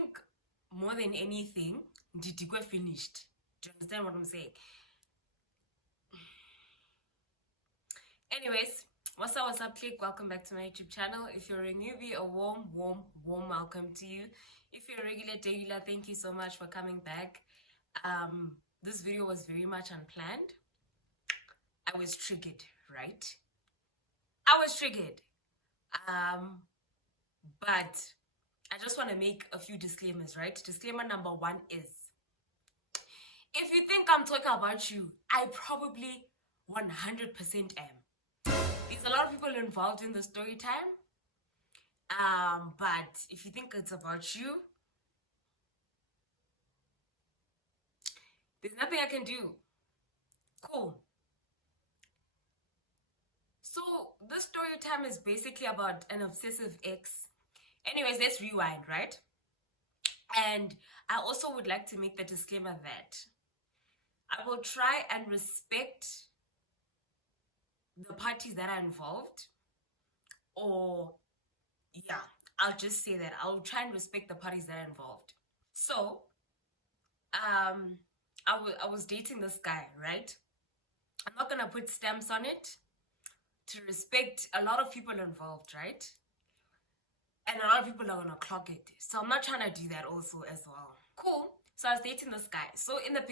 think more than anything, Ndidigwe finished. Do you understand what I'm saying? Anyways, what's up, click? Welcome back to my YouTube channel. If you're a newbie, a warm welcome to you. If you're a regular, thank you so much for coming back. This video was very much unplanned. I was triggered, right? I was triggered. But I just want to make a few disclaimers, right? Disclaimer number one is, if you think I'm talking about you, I probably 100% am. There's a lot of people involved in the story time. But if you think it's about you, there's nothing I can do. Cool. So this story time is basically about an obsessive ex. Anyways, let's rewind, right? And I also would like to make the disclaimer that I will try and respect the parties that are involved. Or, yeah, I'll just say that. I'll try and respect the parties that are involved. So, I was dating this guy, right? I'm not gonna put stamps on it to respect a lot of people involved, right? And a lot of people are gonna clock it. So I'm not trying to do that also as well. Cool. So I was dating this guy. So in the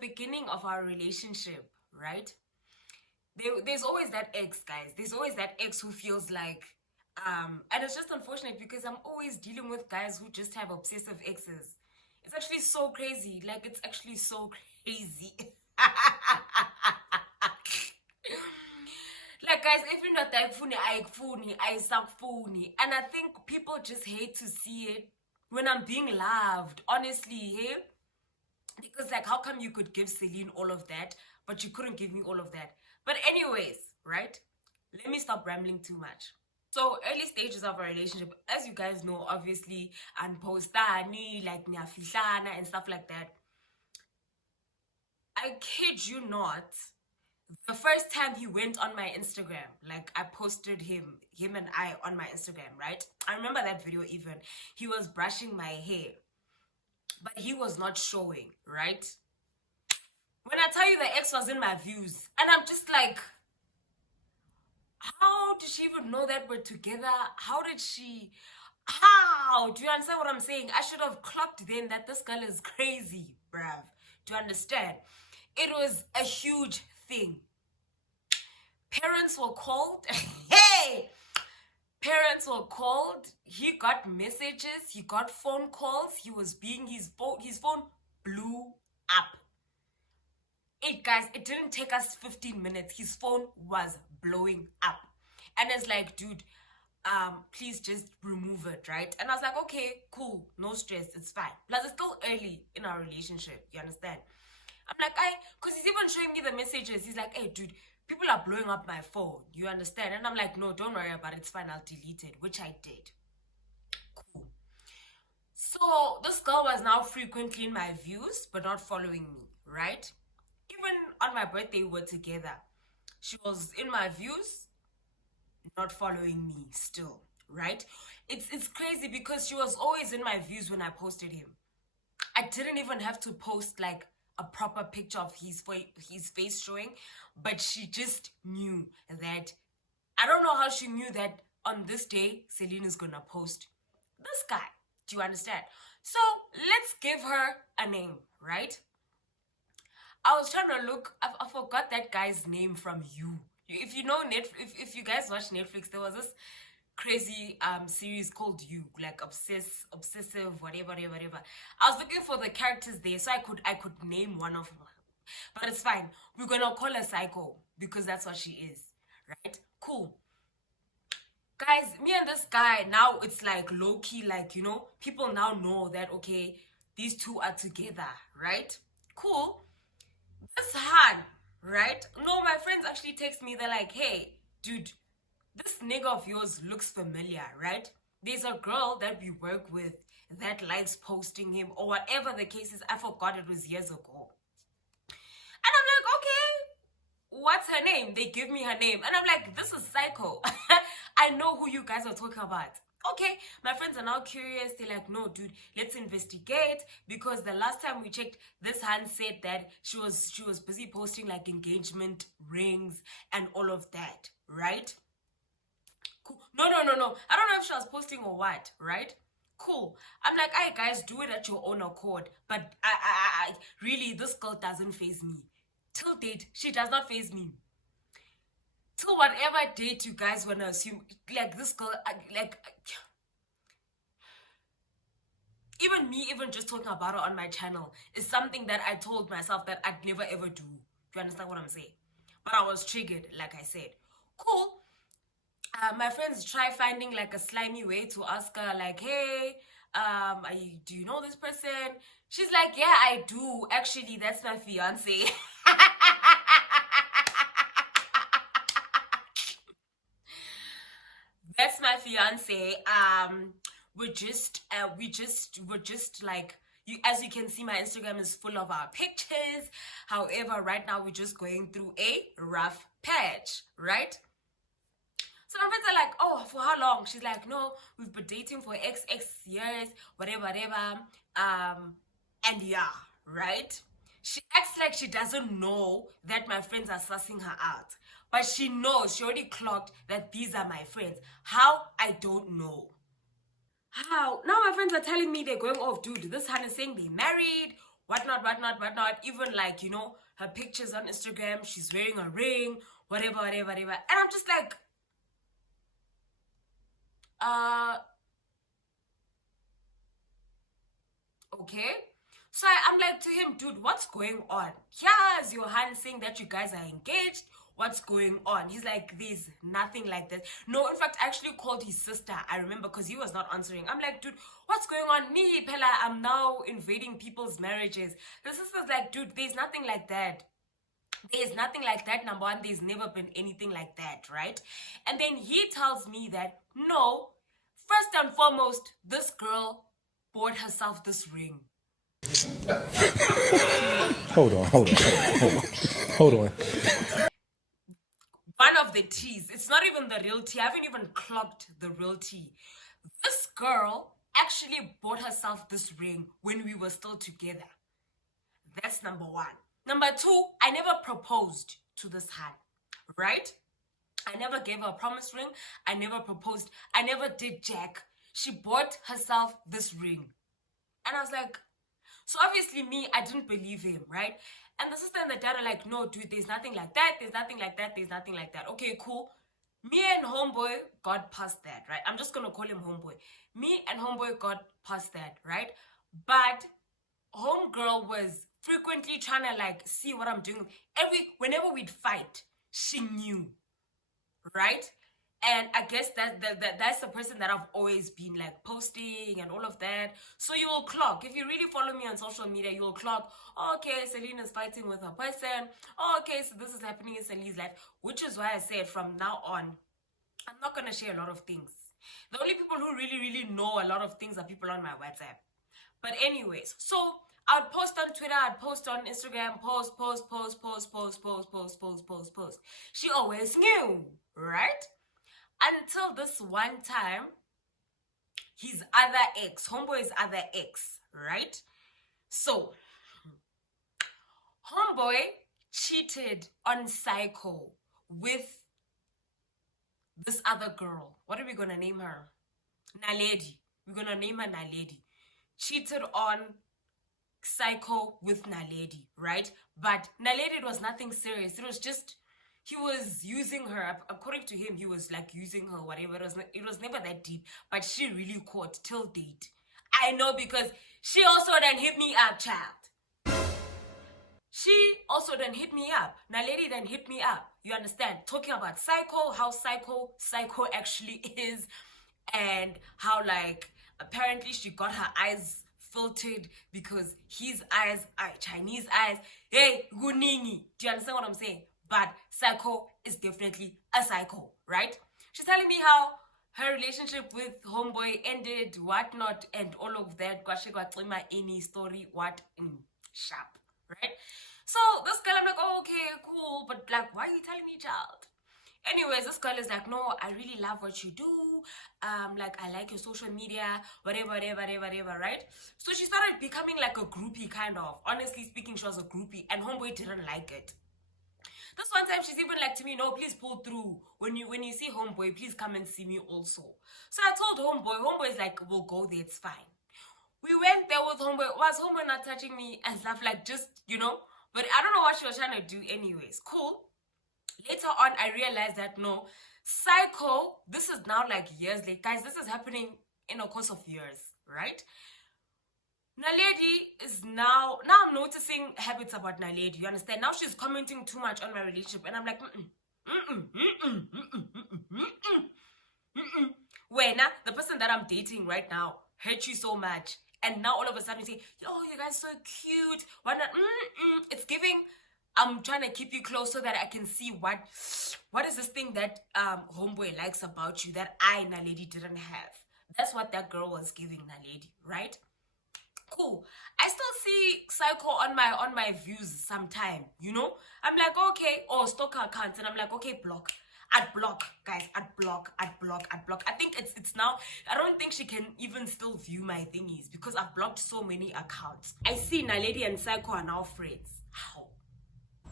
beginning of our relationship, right? There's always that ex, guys. There's always that ex who feels like, and it's just unfortunate because I'm always dealing with guys who just have obsessive exes. It's actually so crazy. Like, it's actually so crazy. Like, guys, if you're not I and I think people just hate to see it when I'm being loved, honestly, hey? Because, like, how come you could give Celine all of that, but you couldn't give me all of that? But anyways, right? Let me stop rambling too much. So, early stages of our relationship, as you guys know, obviously, and postani, like niafihlana and stuff like that. I kid you not, the first time he went on my Instagram, like I posted him and I on my Instagram, right? I remember that video even. He was brushing my hair, but he was not showing, right? When I tell you the ex was in my views, and I'm just like, how did she even know that we're together? How? Do you understand what I'm saying? I should have clocked then that this girl is crazy, bruv. Do you understand? It was a huge thing. Parents were called. Hey! Parents were called. He got messages. He got phone calls. He was being, his phone blew up. Guys, it didn't take us 15 minutes. His phone was blowing up. And it's like, dude, please just remove it, right? And I was like, okay, cool, no stress, it's fine. Plus, it's still early in our relationship, you understand? I'm like, because he's even showing me the messages. He's like, hey, dude, people are blowing up my phone, you understand? And I'm like, no, don't worry about it, it's fine, I'll delete it, which I did. Cool. So this girl was now frequently in my views, but not following me, right? Even on my birthday, we were together. She was in my views, not following me still, right? It's crazy because she was always in my views when I posted him. I didn't even have to post like a proper picture of his face showing, but she just knew that. I don't know how she knew that on this day Celine is gonna post this guy. Do you understand? So let's give her a name, right? I was trying to look. I forgot that guy's name from You. If you know if you guys watch Netflix, there was this crazy series called You, like obsessive, whatever. I was looking for the characters there, so I could name one of them. But it's fine. We're gonna call her Psycho because that's what she is, right? Cool. Guys, me and this guy now, it's like low key, like, you know, people now know that okay, these two are together, right? Cool. This hard, right? No, my friends actually text me. They're like, hey, dude, this nigga of yours looks familiar, right? There's a girl that we work with that likes posting him or whatever the case is. I forgot, it was years ago. And I'm like, okay, what's her name? They give me her name. And I'm like, this is Psycho. I know who you guys are talking about. Okay, my friends are now curious. They're like, no, dude, let's investigate, because the last time we checked, this hand said that she was busy posting like engagement rings and all of that, right? Cool. No, no, no, no. I don't know if she was posting or what, right? Cool. I'm like, hey guys, do it at your own accord. But I really, this girl doesn't faze me. Till date, she does not faze me. Till whatever date you guys wanna assume, like this girl, like even me, even just talking about her on my channel is something that I told myself that I'd never ever do. Do you understand what I'm saying? But I was triggered, like I said. Cool. My friends try finding like a slimy way to ask her, like, hey, do you know this person? She's like, yeah, I do. Actually, that's my fiance. That's my fiance. We're just like, you, as you can see, my Instagram is full of our pictures. However, right now we're just going through a rough patch, right? So my friends are like, oh, for how long? She's like, no, we've been dating for XX years, whatever, whatever. And yeah, right? She acts like she doesn't know that my friends are sussing her out. But she knows, she already clocked that these are my friends. How? I don't know. How? Now my friends are telling me they're going off, dude. This hand is saying they married, whatnot, whatnot, whatnot. Even like, you know, her pictures on Instagram, she's wearing a ring, whatever, whatever, whatever. And I'm just like, okay. So I'm like to him, dude, what's going on? Here's your hand saying that you guys are engaged. What's going on? He's like, there's nothing like that. No, in fact, I actually called his sister. I remember, because he was not answering. I'm like, dude, what's going on? Me, Pella, I'm now invading people's marriages. The sister's like, dude, there's nothing like that. There's nothing like that. Number one, there's never been anything like that, right? And then he tells me that, no, first and foremost, this girl bought herself this ring. Hold on. One of the teas. It's not even the real tea. I haven't even clocked the real tea. This girl actually bought herself this ring when we were still together. That's number one. Number two, I never proposed to this hand, right? I never gave her a promise ring. I never proposed. I never did jack. She bought herself this ring. And I was like, so obviously me, I didn't believe him, right? And the sister and the dad are like, no, dude, there's nothing like that. There's nothing like that. There's nothing like that. Okay, cool. Me and homeboy got past that, right? I'm just going to call him homeboy. Me and homeboy got past that, right? But homegirl was frequently trying to like see what I'm doing. Whenever we'd fight, she knew, right? And I guess that's the person that I've always been like posting and all of that. So you'll clock. If you really follow me on social media, you'll clock, oh, okay, Celine is fighting with her person. Oh, okay, so this is happening in Celine's life. Which is why I said from now on, I'm not going to share a lot of things. The only people who really, really know a lot of things are people on my WhatsApp. But anyways, so I'd post on Twitter, I'd post on Instagram, post. She always knew, right? Until this one time, his other ex, homeboy's other ex, right? So, homeboy cheated on Psycho with this other girl. What are we gonna name her? Naledi. We're gonna name her Naledi. Cheated on Psycho with Naledi, right? But Naledi, it was nothing serious. It was just, he was using her. According to him, he was like using her, whatever. It was never that deep. But she really caught till date. I know, because she also then hit me up, child. She also then hit me up. Naledi then hit me up. You understand? Talking about Psycho, how Psycho actually is. And how like, apparently she got her eyes filtered because his eyes are Chinese eyes. Hey, guningi. Do you understand what I'm saying? But Psycho is definitely a psycho, right? She's telling me how her relationship with homeboy ended, whatnot, and all of that. Any story, what in sharp, right? So this girl, I'm like, oh, okay, cool, but like, why are you telling me, child? Anyways, this girl is like, no, I really love what you do. Like, I like your social media, whatever, right? So she started becoming like a groupie, kind of. Honestly speaking, she was a groupie, and homeboy didn't like it. This one time, she's even like to me, no, please pull through. When you see homeboy, please come and see me also. So I told homeboy's like, we'll go there, it's fine. We went there with homeboy. Was homeboy not touching me and stuff, like, just, but I don't know what she was trying to do anyways. Cool. Later on, I realized that no, psycho, this is now like years later. Guys, this is happening in a course of years, right? Naledi is now I'm noticing habits about Naledi, you understand? Now she's commenting too much on my relationship, and I'm like, Wait, now the person that I'm dating right now hurt you so much, and now all of a sudden you say, yo, you guys so cute. Why not? It's giving. I'm trying to keep you close so that I can see what is this thing that homeboy likes about you that I, Naledi, didn't have. That's what that girl was giving Naledi, right? Cool. I still see psycho on my views sometime, I'm like, okay, stalker accounts, and I'm like, okay, block. I'd block, guys. I'd block. I think it's now, I don't think she can even still view my thingies because I've blocked so many accounts. I see Naledi and Psycho are now friends. How?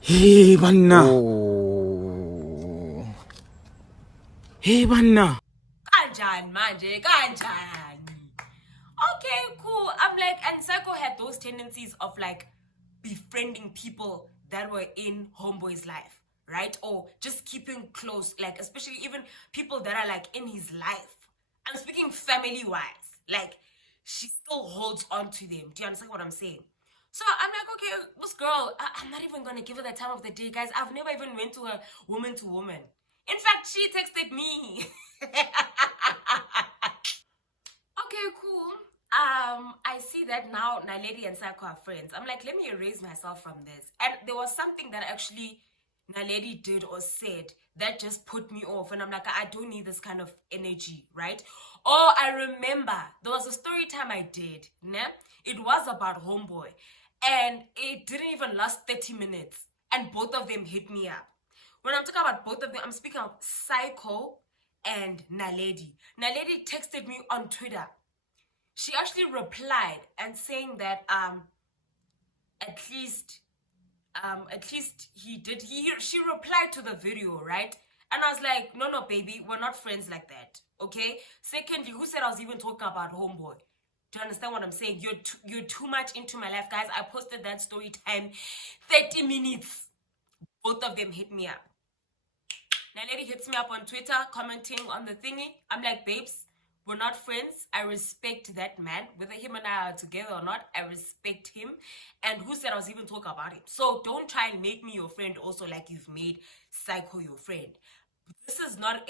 Hey, banna. Oh. Hey, banna. Kanjani manje, kanjani. Okay, cool. I'm like, and Psycho had those tendencies of like befriending people that were in homeboy's life, right? Or just keeping close, like especially even people that are like in his life. I'm speaking family-wise. Like, she still holds on to them. Do you understand what I'm saying? So I'm like, okay, this girl, I'm not even gonna give her the time of the day, guys. I've never even went to her woman to woman. In fact, she texted me. Okay, cool. I see that now Naledi and Psycho are friends. I'm like, let me erase myself from this. And there was something that actually Naledi did or said that just put me off. And I'm like, I don't need this kind of energy, right? Oh, I remember there was a story time I did. Né? It was about homeboy. And it didn't even last 30 minutes. And both of them hit me up. When I'm talking about both of them, I'm speaking of Psycho and Naledi. Naledi texted me on Twitter. She actually replied and saying that at least she replied to the video, right? And I was like, no, baby, we're not friends like that, okay? Secondly, who said I was even talking about homeboy? Do you understand what I'm saying? You're too much into my life, guys. I posted that story time, 30 minutes. Both of them hit me up. Naledi hits me up on Twitter, commenting on the thingy. I'm like, babes, we're not friends. I respect that man. Whether him and I are together or not, I respect him. And who said I was even talking about him? So don't try and make me your friend also like you've made Psycho your friend. This is not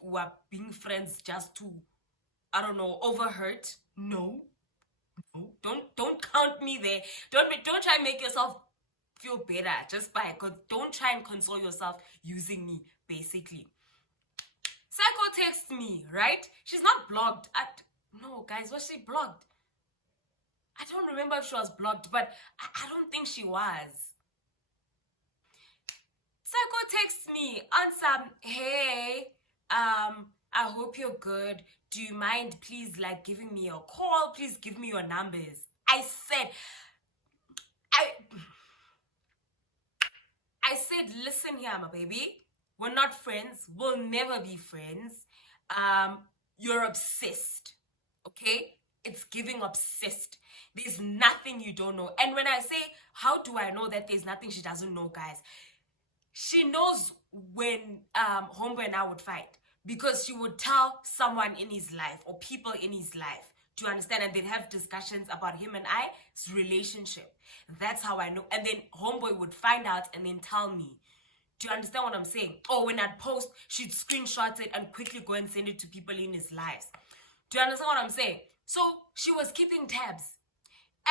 we're being friends just to, I don't know, overhurt. No. Don't count me there. Don't try and make yourself feel better just by, don't try and console yourself using me, basically. Psycho texts me, right? She's not blocked. No, guys, was she blocked? I don't remember if she was blocked, but I don't think she was. Psycho texts me on some, hey, I hope you're good. Do you mind please like giving me a call? Please give me your numbers. I said, listen here, my baby. We're not friends. We'll never be friends. You're obsessed. Okay? It's giving obsessed. There's nothing you don't know. And when I say, how do I know that there's nothing she doesn't know, guys? She knows when homeboy and I would fight. Because she would tell someone in his life or people in his life. Do you understand? And they'd have discussions about him and I's relationship. That's how I know. And then homeboy would find out and then tell me. Do you understand what I'm saying? Or when I'd post, she'd screenshot it and quickly go and send it to people in his lives. Do you understand what I'm saying? So she was keeping tabs.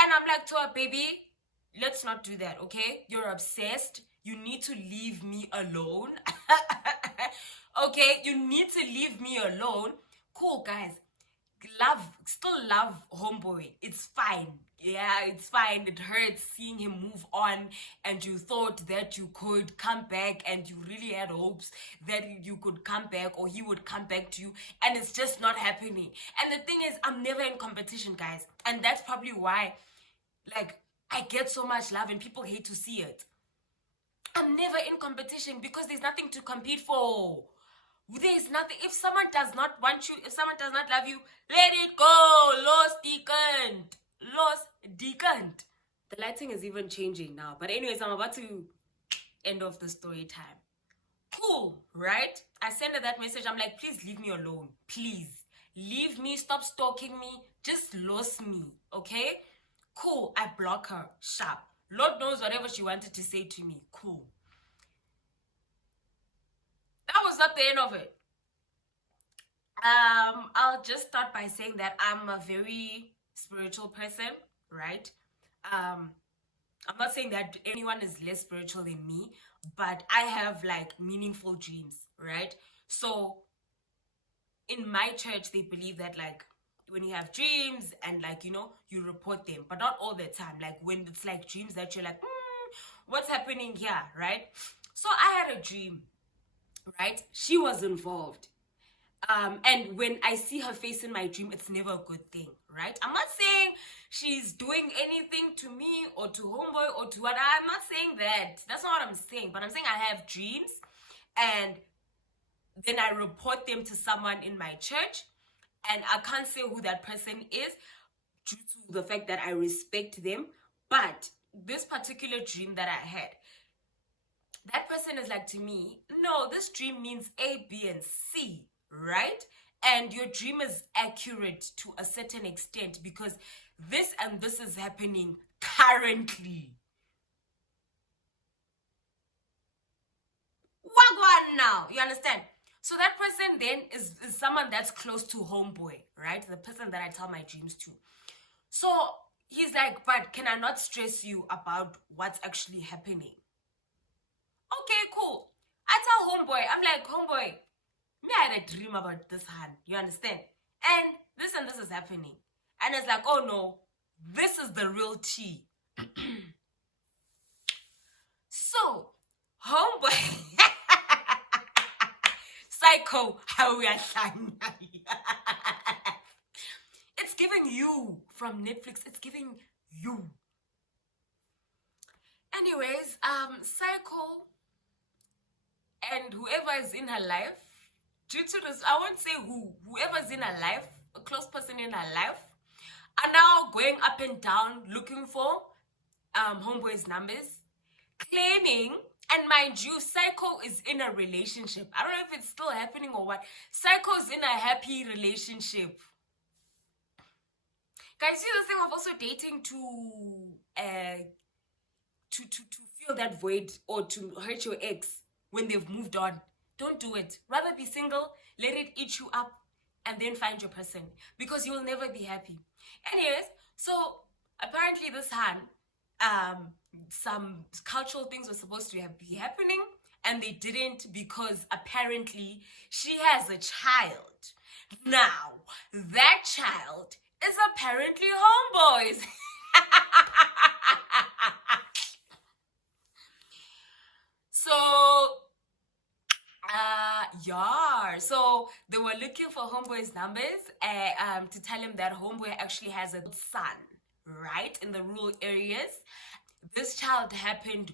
And I'm like to her, baby, let's not do that, okay? You're obsessed. You need to leave me alone. Okay? You need to leave me alone. Cool, guys. still love homeboy. It's fine. Yeah, it's fine. It hurts seeing him move on, and you thought that you could come back, and you really had hopes that you could come back or he would come back to you, and it's just not happening. And the thing is, I'm never in competition, guys, and that's probably why, like, I get so much love and people hate to see it. I'm never in competition because there's nothing to compete for. There's nothing. If someone does not want you, if someone does not love you, let it go. Lost decant. Lost decant. The lighting is even changing now. But anyways, I'm about to end off the story time. Cool, right? I sent her that message. I'm like, please leave me alone. Please. Leave me. Stop stalking me. Just lost me. Okay? Cool. I block her. Sharp. Lord knows whatever she wanted to say to me. Cool. That was not the end of it. I'll just start by saying that I'm a very spiritual person, right? I'm not saying that anyone is less spiritual than me, but I have like meaningful dreams, right? So in my church, they believe that like when you have dreams and like, you know, you report them, but not all the time. Like when it's like dreams that you're like, what's happening here, right? So I had a dream, right? She was involved. And when I see her face in my dream, it's never a good thing, right? I'm not saying she's doing anything to me or to homeboy or to what. I'm not saying that. That's not what I'm saying. But I'm saying I have dreams and then I report them to someone in my church, and I can't say who that person is due to the fact that I respect them. But this particular dream that I had, that person is like to me, no, this dream means A, B, and C, right? And your dream is accurate to a certain extent because this and this is happening currently. Wagwan now, you understand? So that person then is someone that's close to homeboy, right? The person that I tell my dreams to. So he's like, but can I not stress you about what's actually happening? Okay, cool. I tell homeboy, I'm like, homeboy, me I had a dream about this hand, you understand? And this is happening. And it's like, oh no, this is the real tea. So, homeboy, psycho, how we are it's giving you from Netflix, it's giving you. Anyways, psycho and whoever is in her life, due to this, I won't say whoever's in her life, a close person in her life, are now going up and down looking for homeboy's numbers, claiming, and mind you, Psycho is in a relationship. I don't know if it's still happening or what. Psycho's in a happy relationship. Guys, see this thing of also dating to fill that void or to hurt your ex when they've moved on. Don't do it. Rather be single, let it eat you up, and then find your person, because you will never be happy. Anyways, so apparently this hand, some cultural things were supposed to be happening, and they didn't, because apparently she has a child. Now, that child is apparently homeboys. So, yeah. So they were looking for homeboy's numbers to tell him that homeboy actually has a son, right, in the rural areas. This child happened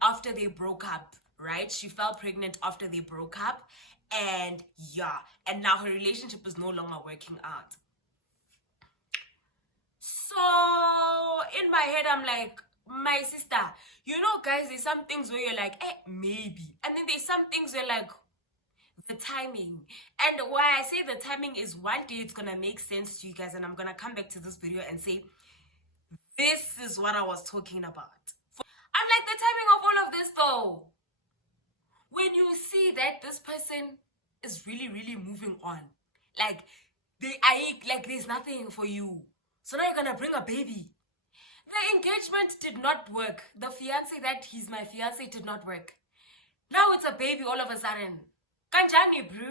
after they broke up, right? She fell pregnant after they broke up, and yeah, and now her relationship is no longer working out. So in my head, I'm like, my sister, you know, guys, there's some things where you're like, maybe. And then there's some things where like, the timing. And why I say the timing is one day it's gonna make sense to you guys, and I'm gonna come back to this video and say, this is what I was talking about. I'm like, the timing of all of this though. When you see that this person is really, really moving on, like, there's nothing for you. So now you're gonna bring a baby. The engagement did not work. The fiancé that he's my fiancé did not work. Now it's a baby all of a sudden. Kanjani, bro.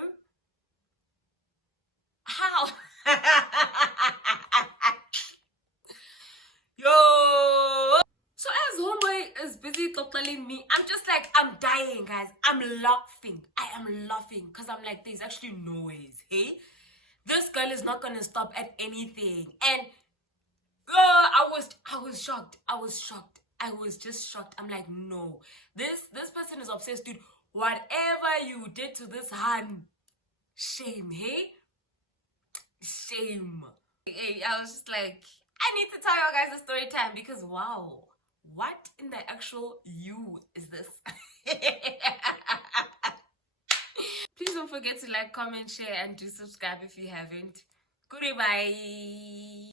How? Yo! So as homeboy is busy totaling me, I'm just like, I'm dying, guys. I'm laughing. I am laughing because I'm like, there's actually no ways, hey? This girl is not gonna stop at anything. And I was shocked. I was shocked. I was just shocked. I'm like, no. This person is obsessed, dude. Whatever you did to this hand, shame, hey? Shame. Hey, I was just like, I need to tell you guys a story time because wow, what in the actual you is this? Please don't forget to like, comment, share, and do subscribe if you haven't. Goodbye.